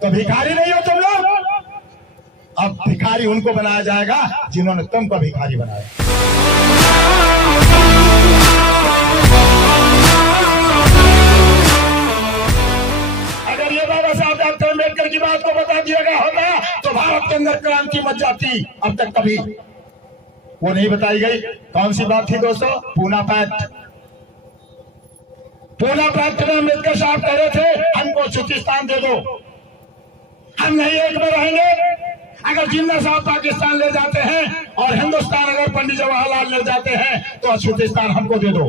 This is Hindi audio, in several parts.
तो भिखारी नहीं हो तुम लोग। अब भिखारी उनको बनाया जाएगा जिन्होंने तुमको भिखारी बनाया। अगर ये बाबा साहब डॉक्टर अम्बेडकर की बात को बता दिया गया होगा तो भारत के अंदर क्रांति मच जाती। अब तक कभी वो नहीं बताई गई। कौन सी बात थी दोस्तों? पूना पैक्ट। पूना पैक्ट में अम्बेडकर साहब कह रहे थे हमको छुट्टिस्तान दे दो, हम नहीं एक में रहेंगे। अगर जिन्ना साहब पाकिस्तान ले जाते हैं और हिंदुस्तान अगर पंडित जवाहरलाल ले जाते हैं तो छुट्टिस्तान हमको दे दो।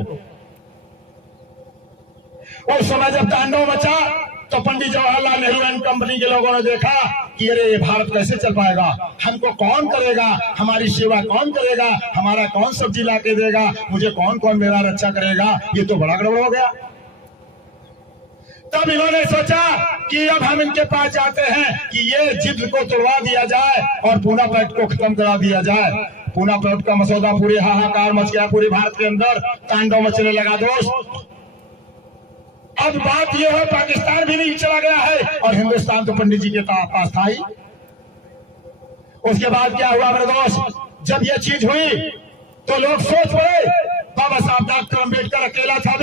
उस समय जब तांडव मचा तो पंडित जवाहरलाल नेहरू एंड कंपनी के लोगों ने देखा कि अरे ये भारत कैसे चल पाएगा, हमको कौन करेगा, हमारी सेवा कौन करेगा, हमारा कौन सब्जी ला के देगा, मुझे कौन कौन मेरा रक्षा करेगा, ये तो बड़ा गड़बड़ हो गया। तब इन्होंने सोचा कि अब हम इनके पास जाते हैं कि ये जिद को तोड़वा दिया जाए और पूना पैक्ट को खत्म करा दिया जाए। पूना पैक्ट का मसौदा पूरे हाहाकार मच गया, पूरे भारत के अंदर तांडव मचने लगा दोस्त। अब बात यह है पाकिस्तान भी नहीं चला गया है और हिंदुस्तान तो पंडित जी के पास था ही। उसके बाद क्या हुआ मेरे दोस्त? जब यह चीज हुई तो लोग सोच पड़े बाबा साहब डॉक्टर अम्बेडकर अकेला था,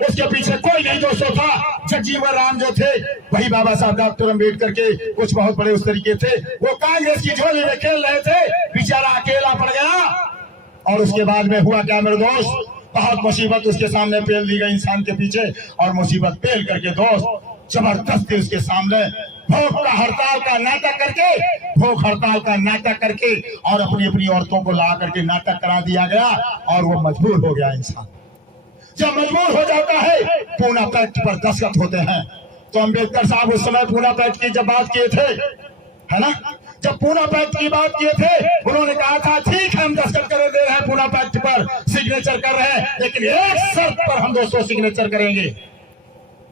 उसके पीछे कोई नहीं दोस्तों था। जगजीवन राम जो थे वही बाबा साहब डॉक्टर अम्बेडकर के कुछ बहुत बड़े उस तरीके थे। वो कांग्रेस की झोली में खेल रहे थे, बेचारा अकेला पड़ गया। और उसके बाद में हुआ क्या मेरे दोस्त? बहुत मुसीबत उसके सामने पेल दी गई इंसान के पीछे, और मुसीबत पेल करके दोस्त जबरदस्ती उसके सामने भूख हड़ताल का नाटक करके और अपनी अपनी औरतों को ला करके नाटक करा दिया गया और वो मजबूर हो गया इंसान। जब मजबूर हो जाता है पूना पैक्ट पर दस्तखत होते हैं। तो अम्बेडकर साहब उस समय पूना पैक्ट की जब बात किए थे, है ना, जब पूना पैक्ट की बात किए थे उन्होंने कहा था ठीक है हम दस्तखत कर दे रहे हैं, पूना पैक्ट पर सिग्नेचर कर रहे हैं, लेकिन एक शर्त पर हम दोस्तों सिग्नेचर करेंगे।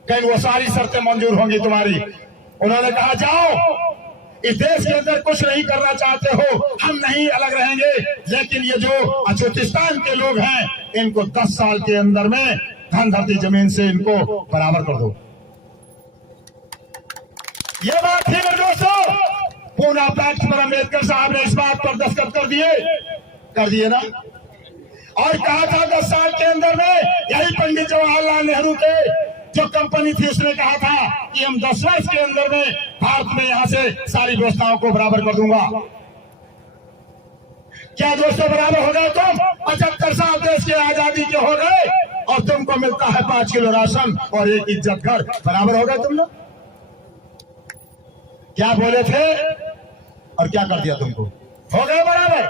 कहीं वो सारी शर्तें मंजूर होंगी तुम्हारी। उन्होंने कहा जाओ इस देश के अंदर कुछ नहीं करना चाहते हो, हम नहीं अलग रहेंगे, लेकिन ये जो अछूतिस्तान के लोग हैं इनको 10 साल के अंदर में धन धरती जमीन से इनको बराबर कर दो। ये बात थी मेरे दोस्तों। पूना पैक्ट पर अम्बेडकर साहब ने इस बात पर दस्तखत कर दिए ना, और कहा था 10 साल के अंदर में यही पंडित जवाहरलाल नेहरू के जो कंपनी थी उसने कहा था कि हम 10 वर्ष के अंदर में भारत में यहां से सारी व्यवस्थाओं को बराबर कर दूंगा। क्या दोस्तों बराबर हो गए तुम? 75 साल देश के आजादी के हो गए और तुमको मिलता है 5 किलो राशन और 1 इज्जत घर। बराबर हो गए तुम लोग? क्या बोले थे और क्या कर दिया तुमको? हो गए बराबर?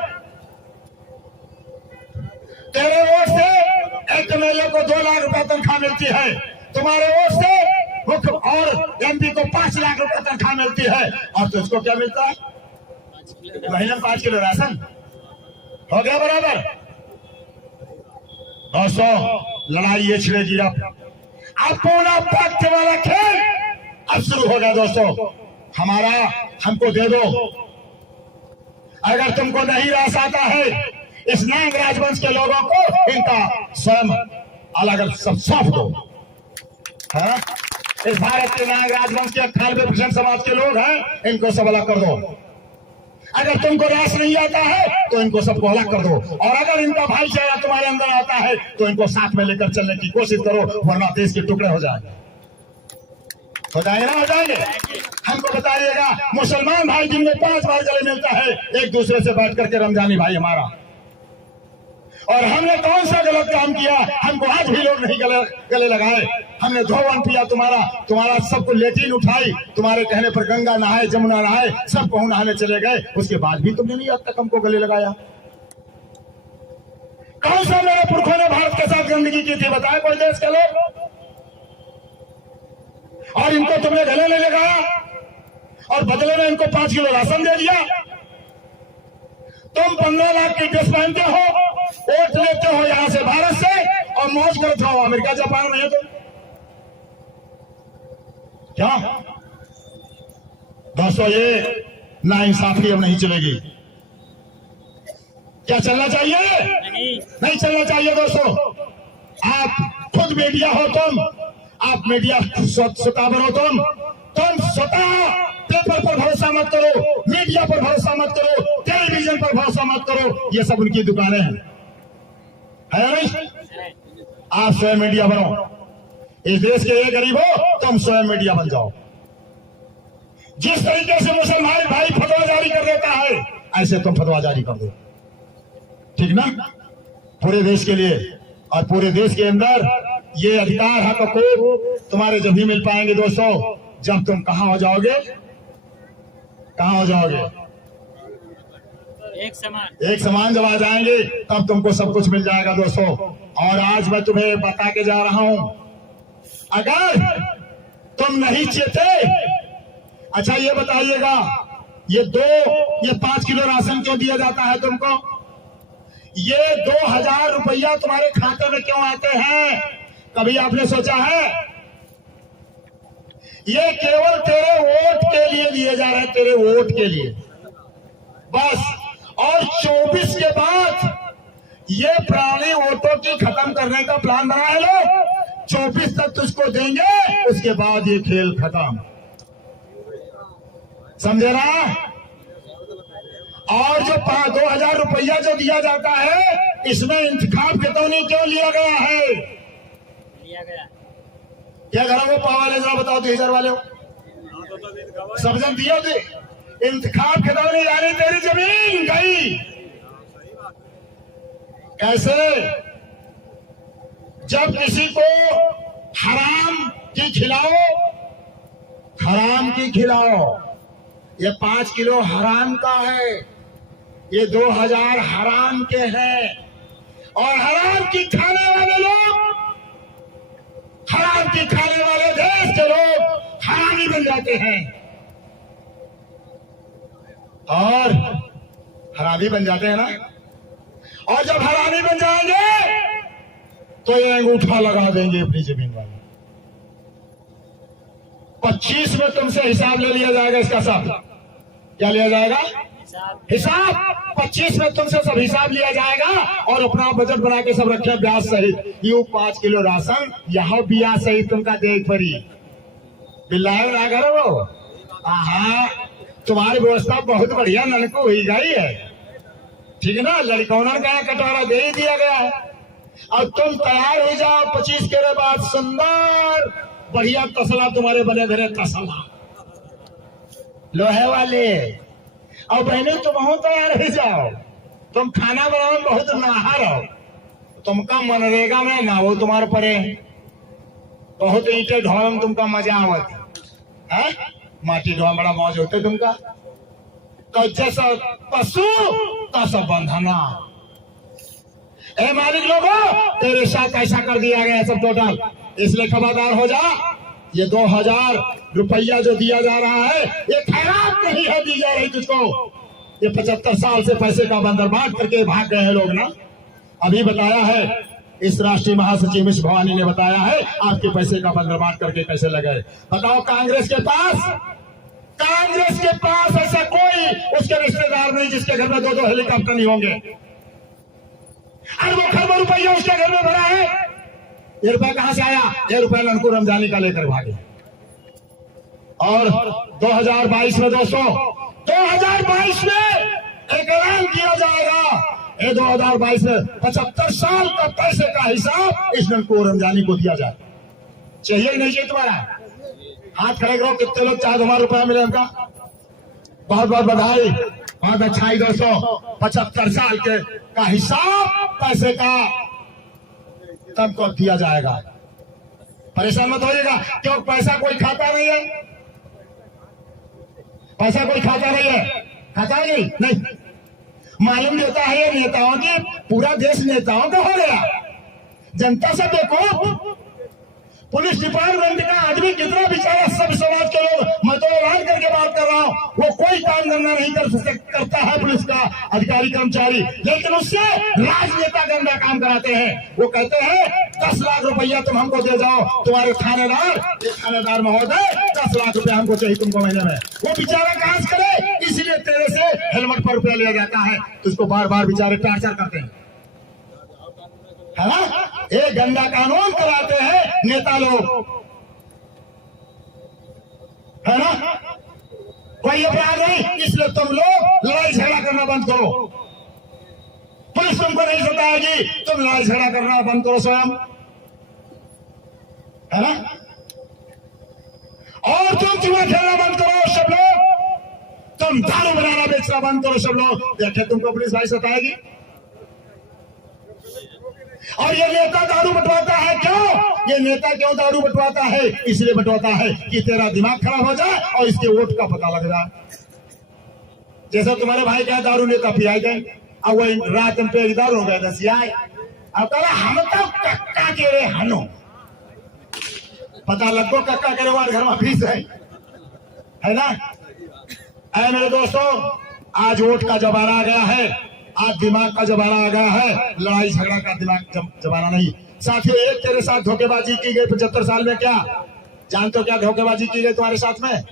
तेरे वोट से एक एमएलए को 2 लाख रुपए तनख्वाह मिलती है, तुम्हारे वोट से मुख्य और एमपी को 5 लाख रुपए तनख्वाह मिलती है, और तुझको क्या मिलता है? महीने में 5 किलो राशन। हो गया बराबर? दोस्तों लड़ाई ये छिड़ेगी अब पूना पैक्ट वाला खेल अब शुरू हो गया दोस्तों। हमारा हमको दे दो, अगर तुमको नहीं रास आता है इस नाग राजवंश के लोगों को इनका स्वयं अलग सब सौंप दो। हाँ? इस भारत के नाग राजवंश के 98% समाज के लोग हैं, इनको सब अलग कर दो। अगर तुमको रास नहीं आता है तो इनको सबको अलग कर दो, और अगर इनका भाईचारा तुम्हारे अंदर आता है तो इनको साथ में लेकर चलने की कोशिश करो, वरना देश के टुकड़े हो जाएंगे ना, हो जाएंगे। हमको बताइएगा मुसलमान भाई जिनमें 5 बार गले मिलता है एक दूसरे से बैठ करके रमजानी भाई हमारा, और हमने कौन सा गलत काम किया? हमको आज भी लोग नहीं गले लगाए। हमने धोवन पिया तुम्हारा सबको लेटिन उठाई, तुम्हारे कहने पर गंगा नहाए, जमुना नहाए, सब कहूं नहाने चले गए, उसके बाद भी तुमने नहीं अब तक हमको गले लगाया। कौन सा मेरे पुरखों ने भारत के साथ गंदगी की थी? बताए कोई देश के लोग? और इनको तुमने गले नहीं लगाया और बदले में इनको 5 किलो राशन दे दिया। तुम 15 लाख की ड्रेस पहनते हो, वोट लेते हो यहां से भारत से, और मौज करते हो अमेरिका जापान में। तो क्या दोस्तों ये नाइंसाफी अब नहीं चलेगी। क्या चलना चाहिए? नहीं चलना चाहिए दोस्तों। आप खुद मीडिया हो, तुम आप मीडिया स्वतः बनो, तुम स्वतः न्यूज़पेपर पर भरोसा मत करो, मीडिया पर भरोसा मत करो, टेलीविजन पर भरोसा मत करो, ये सब उनकी दुकानें हैं, है नहीं? आप स्वयं मीडिया बनो। इस देश के ये गरीब हो, तुम स्वयं मीडिया बन जाओ। जिस तरीके से मुसलमान भाई फतवा जारी कर देता है, ऐसे तुम फतवा जारी कर दो, ठीक ना? पूरे देश के लिए, और पूरे देश के अंदर ये अधिकार हक हकूक तुम्हारे जब भी मिल पाएंगे दोस्तों, जब तुम कहां हो जाओगे, कहां हो जाओगे? एक समान जब आ जाएंगे, तब तुमको सब कुछ मिल जाएगा दोस्तों। और आज मैं तुम्हें बता के जा रहा हूं, अगर तुम नहीं चेते, अच्छा ये बताइएगा, ये 5 किलो राशन क्यों दिया जाता है तुमको? ये 2000 रुपया तुम्हारे खाते में क्यों आते हैं? कभी आपने सोचा है? ये केवल तेरे वोट के लिए दिए जा रहे हैं, तेरे वोट के लिए बस। और 24 के बाद ये पुरानी वोटों की खत्म करने का प्लान बना है लोग। 24 तक तुझको देंगे, उसके बाद ये खेल खत्म, समझे ना? और जो 2000 रुपया जो दिया जाता है, इसमें इंतखाब खतौनी क्यों लिया गया है? क्या करो वो पावाले, जरा बताओ 2000 वाले हो, सब जन दिया थे। इंतखाब खतौनी यानी तेरी जमीन गई। कैसे? जब किसी को हराम की खिलाओ, हराम की खिलाओ, ये 5 किलो हराम का है, ये 2000 हराम के हैं। और हराम की खाने वाले लोग, हराम की खाने वाले देश के लोग हरामी बन जाते हैं, और हरामी बन जाते हैं ना। और जब हरामी बन जाएंगे तो ये अंगूठा लगा देंगे अपनी जमीन वाले। 25 में तुमसे हिसाब ले लिया जाएगा, इसका सब क्या लिया जाएगा? हिसाब 25 में तुमसे सब हिसाब लिया जाएगा, और अपना बजट बना के सब रखे ब्याज सहित। यू 5 किलो राशन, यहाँ ब्याज सहित तुमका देख पड़ी, बिल्लाए ना करो। हाँ, तुम्हारी व्यवस्था बहुत बढ़िया नलको हुई गई है, ठीक है ना? लड़कौना का कटोरा दे ही दिया गया है। अब तुम तैयार हो जाओ, 25 के बाद सुंदर बढ़िया तसला तुम्हारे बने घरे, तसला लोहे वाले। और बहने तुम तैयार हो जाओ, तुम खाना बनाओ बहुत नहार हो, तुमका मनरेगा में ना वो तुम्हारे परे बहुत ईटे ढोल में तुमका मजा आवत है, माटी ढोल बड़ा मौज होते तुमका। तो जैसा पशु तैसा बंधना। ए मालिक लोगों, तेरे साथ ऐसा कर दिया गया सब टोटल, इसलिए खबरदार हो जा। ये 2000 रुपया जो दिया जा रहा है, ये खैरात नहीं है दी जा रही तुझको। ये 75 साल से पैसे का बंदर बांट करके भाग गए हैं लोग ना। अभी बताया है इस राष्ट्रीय महासचिव मिस भवानी ने बताया है, आपके पैसे का बंदर बांट करके कैसे लगे। बताओ, कांग्रेस के पास ऐसा कोई उसके रिश्तेदार नहीं जिसके घर में 2-2 हेलीकॉप्टर नहीं होंगे। अरबों खरबों रुपया उसके घर में भरा है। ये रुपया कहां से आया? ये रुपया लड़को रमजानी का लेकर भागे। और 2022 में दोस्तों, 2022 में एक ऐलान किया जाएगा, ये 2022 में 75 साल का पैसे का हिसाब इस लड़को रमजानी को दिया जाए। चाहिए ही नहीं चाहिए तुम्हारा? हाथ खड़े करो, कितने लोग चाहे तुम्हारा रुपया मिले उनका? बहुत बहुत बधाई, बहुत अच्छा ही दोस्तों। 75 साल के का हिसाब पैसे का तुमको दिया जाएगा। परेशान मत होइएगा, क्यों? पैसा कोई खाता नहीं है, पैसा कोई खाता नहीं है, खाता नहीं। मालूम नहीं होता है ये नेताओं की, पूरा देश नेताओं का हो गया। जनता से देखो, पुलिस डिपार्टमेंट का आदमी कितना बेचारा, सब समाज के लोग, मैं तो ऐलान करके बात कर रहा हूँ, वो कोई काम धंधा नहीं करता है पुलिस का अधिकारी कर्मचारी, लेकिन उससे राजनेता गंदा काम कराते हैं। वो कहते हैं 10 लाख रुपया तुम हमको दे जाओ, तुम्हारे थानेदार महोदय 10 लाख रुपया हमको चाहिए तुमको महीने में। वो बेचारा काम करे, इसलिए तेरे से हेलमेट पर रुपया लिया जाता है, तो उसको बार बार बेचारे टार्चर करते हैं, है ना? ये गंदा कानून कराते हैं नेता लोग, है ना? कोई अपराध नहीं, इसलिए तुम लोग लड़ाई झगड़ा करना बंद करो। पुलिस तुमको नहीं सताएगी, तुम लड़ाई झगड़ा करना बंद करो स्वयं, है ना। और तुम जुआ खेलना बंद करो सब लोग, तुम दारू बनाना बेचना बंद करो सब लोग। देखे तुमको पुलिस भाई सताएगी। और ये नेता दारू बंटवाता है क्यों? ये नेता क्यों दारू बंटवाता है? इसलिए बंटवाता है कि तेरा दिमाग खराब हो जाए और इसके वोट का पता लग जाए। जैसा तुम्हारे भाई क्या दारू नेता पियाई गए, अब वही रात में पे दारू हो गए दसियाए, अब कहा हम तो कक्का के रे हनो, पता लगो कक्का के रे घर में फीस है ना। ऐ मेरे दोस्तों, आज वोट का जमाना आ गया है, आज दिमाग का जमाना आ गया है, लड़ाई झगड़ा का दिमाग जमाना नहीं। साथियों, एक तेरे साथ धोखेबाजी की गई 75 साल में, क्या जानते हो क्या धोखेबाजी की गई तुम्हारे साथ में?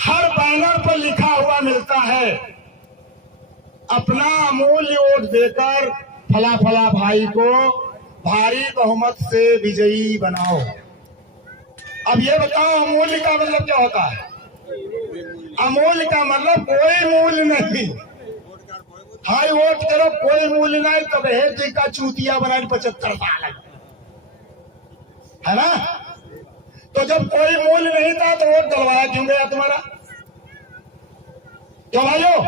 हर बैनर पर लिखा हुआ मिलता है, अपना अमूल्य वोट देकर फला फला भाई को भारी बहुमत से विजयी बनाओ। अब ये बताओ अमूल्य का मतलब क्या होता है? अमूल्य का मतलब कोई मूल्य नहीं। हाई वोट करो, कोई मूल्य नहीं, तो हेती का चूतिया बनाए 75 साल है ना। तो जब कोई मूल्य नहीं था तो वोट डलवाया क्यों गया तुम्हारा? तो भाइयों,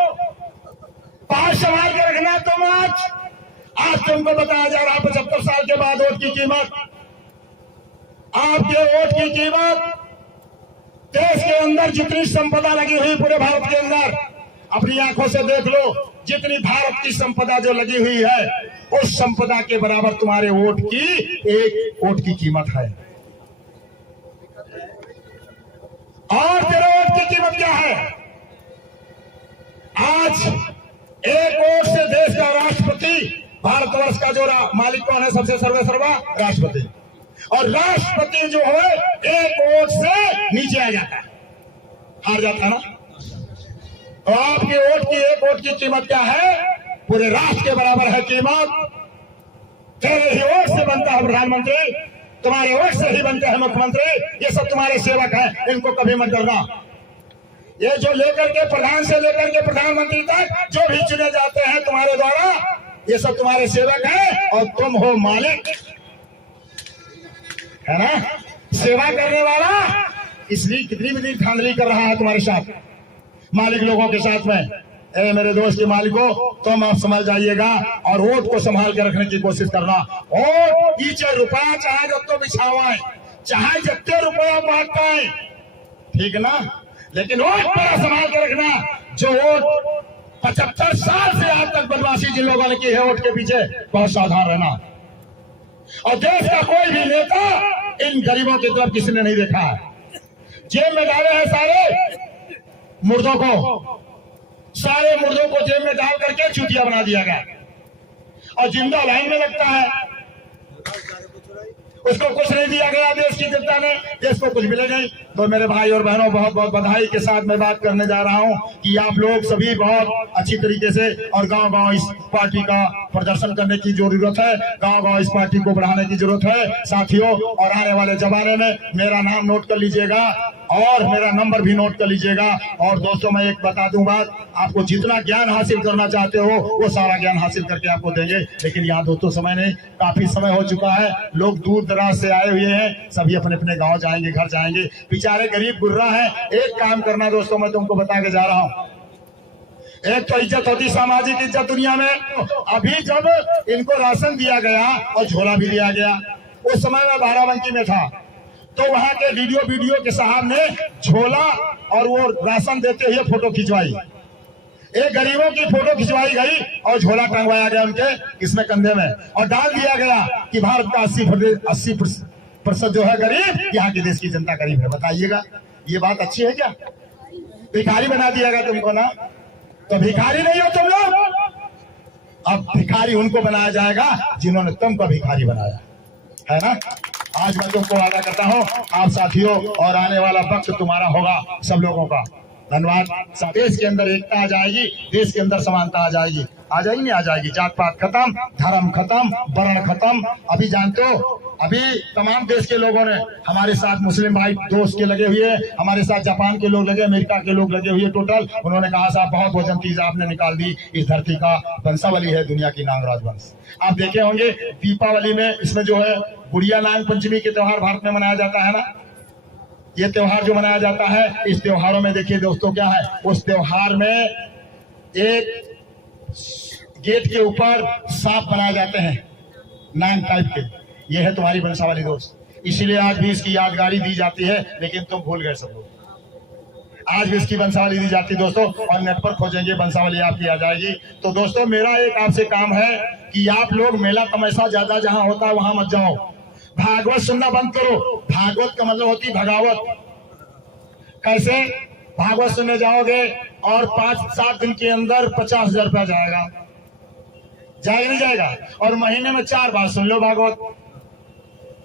पांच संभाल के रखना। तुम आज तुमको बताया जा रहा 75 साल के बाद वोट की कीमत, आपके वोट की कीमत। देश के अंदर जितनी संपदा लगी हुई पूरे भारत के अंदर, अपनी आंखों से देख लो, जितनी भारत की संपदा जो लगी हुई है, उस संपदा के बराबर तुम्हारे वोट की, एक वोट की कीमत है। और तेरे वोट की कीमत क्या है? आज एक वोट से देश का राष्ट्रपति, भारतवर्ष का जो मालिक कौन है? सबसे सर्वेसर्वा राष्ट्रपति। और राष्ट्रपति जो है एक वोट से नीचे आ जाता है, हार जाता है ना। तो आपके वोट की, एक वोट की कीमत क्या है? पूरे राष्ट्र के बराबर है कीमत। तेरे ही वोट से बनता है प्रधानमंत्री, तुम्हारे वोट से ही बनते हैं मुख्यमंत्री। ये सब तुम्हारे सेवक हैं, इनको कभी मत डरना। ये जो लेकर के प्रधान से लेकर के प्रधानमंत्री तक जो भी चुने जाते हैं तुम्हारे द्वारा, ये सब तुम्हारे सेवक हैं और तुम हो मालिक, है ना। सेवा करने वाला, इसलिए कितनी भी धांधली कर रहा है तुम्हारे साथ, मालिक लोगों के साथ में। ए मेरे दोस्त के मालिकों, तुम आप समझ जाइएगा और वोट को संभाल के रखने की कोशिश करना। वोट चाहे रुपया, चाहे जब तो बिछावाए, चाहे जितने रुपया बांट पाए, ठीक ना, लेकिन वोट बड़ा संभाल के रखना। जो वोट 75 साल से आज तक बदमाशी जिन लोगों ने की है वोट के पीछे, बहुत सावधान रहना। और देश का कोई भी नेता इन गरीबों की तरफ किसी ने नहीं देखा है। जेब में डाले हैं सारे मुर्दों को, सारे मुर्दों को जेब में डाल करके चूतिया बना दिया गया, और जिंदा लाइन में लगता है, उसको कुछ नहीं दिया गया देश की जनता ने, देश को कुछ मिले नहीं। तो मेरे भाई और बहनों, बहुत बहुत बधाई के साथ मैं बात करने जा रहा हूं कि आप लोग सभी बहुत अच्छी तरीके से और गांव गांव इस पार्टी का प्रदर्शन करने की जरूरत है, गांव गांव इस पार्टी को बढ़ाने की जरूरत है साथियों। और आने वाले जमाने में मेरा नाम नोट कर लीजिएगा और मेरा नंबर भी नोट कर लीजिएगा। और दोस्तों, मैं एक बता दूं बात, आपको जितना ज्ञान हासिल करना चाहते हो वो सारा ज्ञान हासिल करके आपको देंगे। लेकिन यहाँ दोस्तों समय नहीं, काफी समय हो चुका है, लोग दूर दराज से आए हुए हैं, सभी अपने अपने गांव जाएंगे, घर जाएंगे, बेचारे गरीब गुर्रा है। एक काम करना दोस्तों, मैं तुमको बता के जा रहा हूँ, एक तो इज्जत होती, सामाजिक इज्जत दुनिया में। अभी जब इनको राशन दिया गया और झोला भी दिया गया, उस समय मैं बाराबंकी में था, तो वहां के वीडियो के साहब ने झोला और वो राशन देते हुए फोटो खिंचवाई। एक गरीबों की फोटो खिंचवाई गई और झोला टंगवाया गया उनके इसमें कंधे में, और डाल दिया गया कि भारत का 80% जो है गरीब, यहाँ की देश की जनता गरीब है। बताइएगा, ये बात अच्छी है क्या? भिखारी बना दिया गया तुमको ना, तो भिखारी नहीं हो तुम लोग। अब भिखारी उनको बनाया जाएगा जिन्होंने तुमको भिखारी बनाया, है ना। आज मैं तुमको वादा करता हूँ आप साथियों, और आने वाला वक्त तुम्हारा होगा सब लोगों का। धन्यवाद। देश के अंदर एकता आ जाएगी, देश के अंदर समानता आ जाएगी। आ जाएगी नहीं आ जाएगी। जात पात खत्म, धर्म खत्म, वर्ण खत्म। अभी जानते हो, अभी तमाम देश के लोगों ने हमारे साथ, मुस्लिम भाई दोस्त के लगे हुए, हमारे साथ जापान के लोग लगे, अमेरिका के लोग लगे हुए, टोटल उन्होंने कहा साहब बहुत वजन चीज आपने निकाल दी, इस धरती का वंशावली है दुनिया की नागराज वंश। आप देखे होंगे दीपावली में, इसमें जो है गुड़िया नाग पंचमी के त्योहार भारत में मनाया जाता है ना, ये त्योहार जो मनाया जाता है, इस त्योहारों में देखिए दोस्तों क्या है, उस त्योहार में एक गेट के ऊपर सांप बनाए जाते हैं नाग टाइप के। ये है तुम्हारी वंशावली दोस्त, इसीलिए आज भी इसकी यादगारी दी जाती है, लेकिन तुम भूल गए सब लोग। आज भी इसकी वंशावली दी जाती है दोस्तों, और नेट पर खोजेंगे वंशावली आपकी आ जाएगी। तो दोस्तों मेरा एक आपसे काम है कि आप लोग मेला तमाशा ज्यादा जहां होता है वहां मत जाओ, भागवत सुनना बंद करो। भागवत का मतलब होती भागावत। कैसे? भागवत सुनने जाओगे और 5-7 दिन के अंदर 50,000 रुपया जाएगा, जाएगा नहीं जाएगा? और महीने में 4 बार सुन लो भागवत,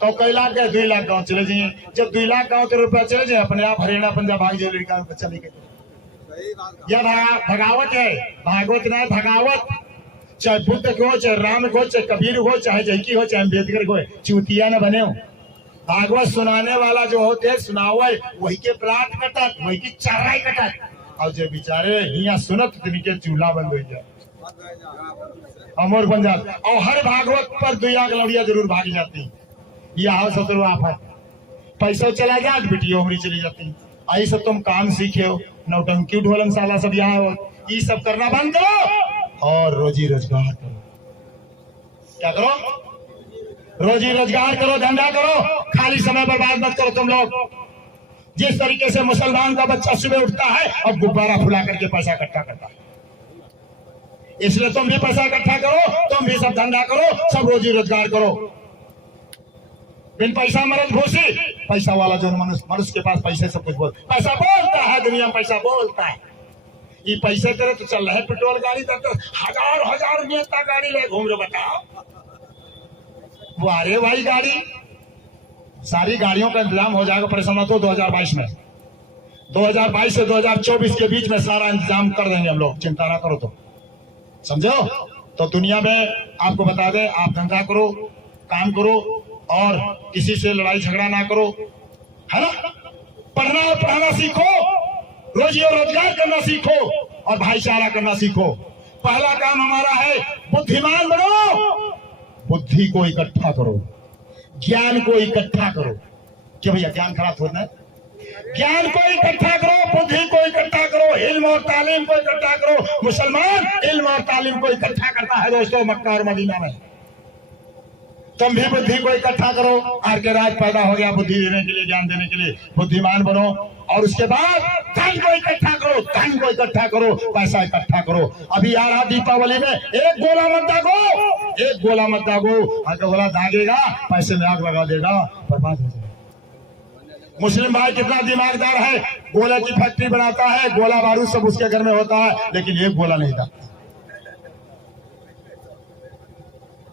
तो कई लाख गए, 2 लाख गाँव चले जाइए। जब 2 लाख गाँव के रुपया चले जाए, अपने आप हरियाणा पंजाब भाग जाए, लड़का चले गए। यह भगावत है, भागवत नहीं भगावत। चाहे बुद्ध को हो, चाहे राम को, चाहे कबीर हो, चाहे जैकी हो, चाहे अम्बेडकर को, चूतिया न बने हो। भागवत सुनाने वाला जो होते सुनावे, वही के प्रात कटत, वही की चाराई कटत, और जो बेचारे हिया सुनत तिनके चूल्हा बंद हो जाए, अमर बन जाते। और हर भागवत पर 2 लाख लौड़िया जरूर भाग जाती। यह सत्रु आप है, पैसा चला गया, बेटी उमरी चली जाती। आई सब तुम काम सीखे हो, नौटंकी ढोलन साला सब यहाँ हो, ये सब करना बंद करो और रोजी रोजगार करो। क्या करो? रोजी रोजगार करो, धंधा करो, खाली समय बर्बाद मत करो। तुम लोग जिस तरीके से मुसलमान का बच्चा सुबह उठता है और गुब्बारा फुला करके पैसा इकट्ठा करता है, इसलिए तुम भी पैसा इकट्ठा करो, तुम भी सब धंधा करो, सब रोजी रोजगार करो। बिन पैसा मरद भूसी, पैसा वाला जो मनुष्य के पास पैसे सब कुछ पैसा बोलता है, दुनिया में पैसा बोलता है। ये पैसे तेरे तो चल रहे पेट्रोल गाड़ी तक, तो हजार नेता गाड़ी ले घूम रहे, बताओ वारे भाई गाड़ी, सारी गाड़ियों का इंतजाम हो जाएगा, परेशान मत हो। 2022 में, 2022 से 2024 के बीच में सारा इंतजाम कर देंगे हम लोग, चिंता ना करो। तो समझो, तो दुनिया में आपको बता दें, आप धंधा करो, काम करो, और किसी से लड़ाई झगड़ा ना करो, है ना। पढ़ना और पढ़ाना सीखो, रोजी और रोजगार करना सीखो, और भाईचारा करना सीखो। पहला काम हमारा है बुद्धिमान बनो, बुद्धि को इकट्ठा करो, ज्ञान को इकट्ठा करो। क्यों भैया, ज्ञान खराब होना है? ज्ञान को इकट्ठा करो, बुद्धि को इकट्ठा करो, इल्म और तालीम को इकट्ठा करो। मुसलमान इल्म और तालीम को इकट्ठा करता है दोस्तों मक्का और मदीना में। तुम भी बुद्धि को इकट्ठा करो। आर के राज पैदा हो गया बुद्धि देने के लिए, ज्ञान देने के लिए। बुद्धिमान बनो, और उसके बाद धन को इकट्ठा करो, धन को इकट्ठा करो, पैसा इकट्ठा करो। अभी आ रहा दीपावली में, एक गोला मत दागो, एक गोला मत दागो। अगर गोला दागेगा पैसे में आग लगा देगा, बर्बाद हो जाएगा। मुस्लिम भाई कितना दिमागदार है, गोला की फैक्ट्री बनाता है, गोला बारूद सब उसके घर में होता है, लेकिन एक गोला नहीं था।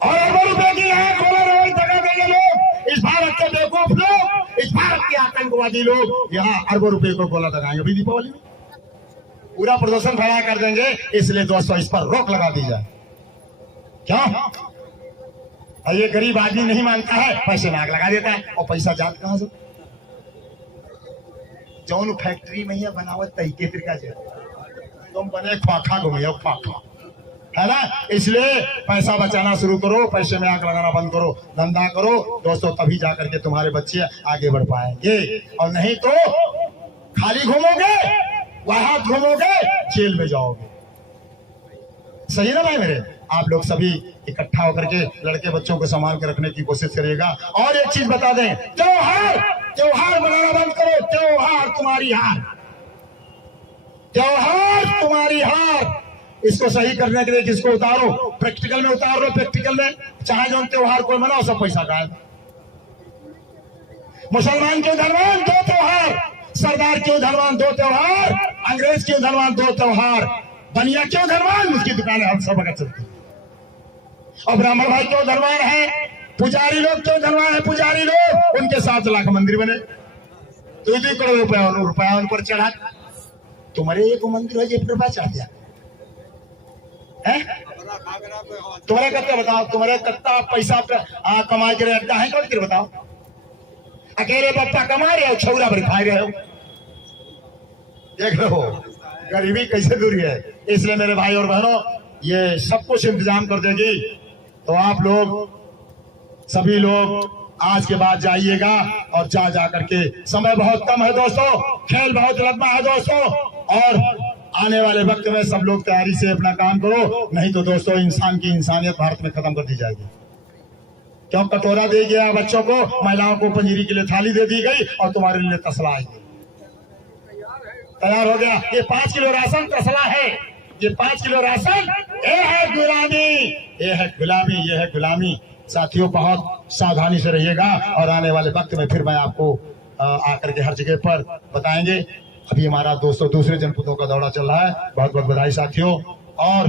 और अरबों रुपए की यहाँ गोला रोज दगा देंगे लोग, इस भारत के बेवकूफ लोग, इस भारत के आतंकवादी लोग यहाँ अरबों रुपए को गोला दगाएंगे। अभी दीपावली में पूरा प्रदर्शन खड़ा कर देंगे, इसलिए दोस्तों इस पर रोक लगा दी जाए। क्यों? और ये गरीब आदमी नहीं मानता है, पैसे में आग लगा देता है, और पैसा जात कहां से? जौन फैक्ट्री में ही बनावत तरीके तरीका से तुम बने ख्वाखा घूमियो, ख्वाखा, है ना। इसलिए पैसा बचाना शुरू करो, पैसे में आग लगाना बंद करो, धंधा करो दोस्तों, तभी जाकर के तुम्हारे बच्चे आगे बढ़ पाएंगे। और नहीं तो खाली घूमोगे, वहां घूमोगे, जेल में जाओगे। सही ना भाई मेरे? आप लोग सभी इकट्ठा होकर के लड़के बच्चों को संभाल के रखने की कोशिश करिएगा। और एक चीज बता दें, त्योहार मनाना बंद करो। त्योहार तुम्हारी हार, त्योहार तुम्हारी हार। इसको सही करने के लिए किसको उतारो, प्रैक्टिकल में उतार लो। प्रैक्टिकल में चाहे जो त्योहार कोई मनाओ, सब पैसा गायब। मुसलमान क्यों धनवान? 2 त्योहार। सरदार क्यों धनवान? 2 त्योहार। अंग्रेज क्यों धनवान? 2 त्योहार। बनिया क्यों धनवान? उसकी दुकानें हम सब अगर चलती। और ब्राह्मण भाई क्यों धनवान है? पुजारी लोग क्यों धनवान है? पुजारी लोग, उनके 7 लाख मंदिर बने, 2 करोड़ रुपया उन पर चढ़ा। तुम्हारे एक मंदिर है, 1 रुपया चढ़ दिया, हैं? तुम्हारे कितना बताओ, तुम्हारे कितना पैसा कमा के अड्डा है कौन फिर बताओ? अकेले पप्पा कमा रहे हो, छौरा भर खा रहे हो। देख लो गरीबी कैसे दूरी है। इसलिए मेरे भाई और बहनों, ये सब कुछ इंतजाम कर देगी। तो आप लोग सभी लोग आज के बाद जाइएगा और जा करके, समय बहुत कम है दोस्तों, खेल बहुत लंबा है दोस्तों, और आने वाले वक्त में सब लोग तैयारी से अपना काम करो, नहीं तो दोस्तों इंसान की इंसानियत भारत में खत्म कर दी जाएगी। क्यों कटोरा दे गया बच्चों को, महिलाओं को पंजीरी के लिए थाली दे दी गई और तुम्हारे लिए तसला आएगी। तैयार हो गया। ये 5 किलो राशन तसला है, ये 5 किलो राशन, ये है गुलामी, ये है गुलामी, ये है गुलामी। साथियों बहुत सावधानी से रहिएगा और आने वाले वक्त में फिर मैं आपको आकर के हर जगह पर बताएंगे। अभी हमारा दोस्तों दूसरे जनपदों का दौरा चल रहा है। बहुत बहुत बधाई साथियों। और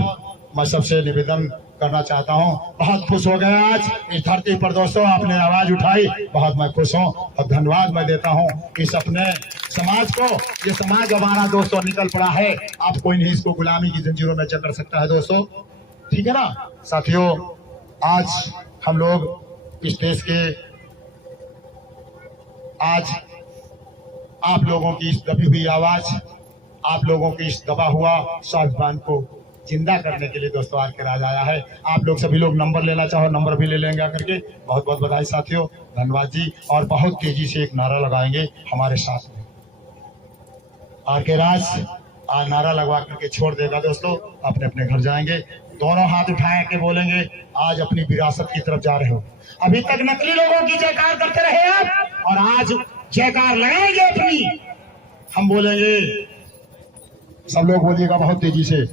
मैं सबसे निवेदन करना चाहता हूं, बहुत खुश हो गए आज इस धरती पर दोस्तों, आपने आवाज उठाई, बहुत मैं खुश हूं और धन्यवाद मैं देता हूं इस अपने समाज को। ये समाज हमारा दोस्तों निकल पड़ा है, आप कोई नहीं इसको गुलामी की जंजीरों में जकड़ सकता है दोस्तों, ठीक है ना साथियों। आज हम लोग इस देश के, आज आप लोगों की इस दबी हुई आवाज, आप लोगों की इस दबा हुआ स्वाभिमान को जिंदा करने के लिए दोस्तों आज के राज आया है। आप लोग सभी लोग नंबर लेना चाहो, नंबर भी ले लेंगे आकर के। बहुत बहुत बधाई साथियों, धन्यवाद जी। और बहुत तेजी से एक नारा लगाएंगे हमारे साथ में, आर के राज आज नारा लगवा करके छोड़ देगा दोस्तों, अपने अपने घर जाएंगे। दोनों हाथ उठाए के बोलेंगे आज अपनी विरासत की तरफ जा रहे हो। अभी तक नकली लोगों की जयकार करते रहे आप, और आज जयकार लगाएंगे अपनी। हम बोलेंगे, सब लोग बोलिएगा बहुत तेजी से,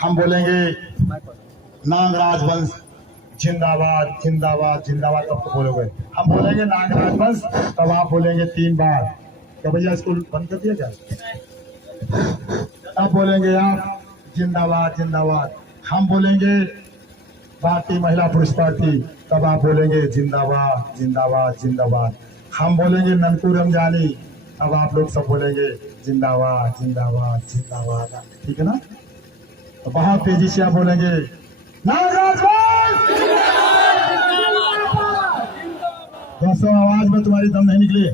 हम बोलेंगे नागराज वंश जिंदाबाद जिंदाबाद जिंदाबाद। तब तो बोलोगे, हम बोलेंगे नागराज वंश, तब आप बोलेंगे 3 बार। क्या भैया स्कूल बंद कर दिया क्या? तब बोलेंगे आप जिंदाबाद जिंदाबाद। हम बोलेंगे भारतीय महिला पुरुष पार्टी, तब आप बोलेंगे जिंदाबाद जिंदाबाद जिंदाबाद। हम बोलेंगे ननकू रमजानी, अब आप लोग सब बोलेंगे जिंदाबाद जिंदाबाद जिंदाबाद, ठीक है ना? तो बहुत तेजी से आप बोलेंगे नागराज वंश। दोस्तों आवाज में तुम्हारी दम नहीं निकली,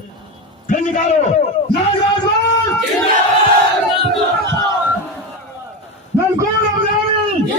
फिर निकालो नागराज वंश, ननकू रमजानी।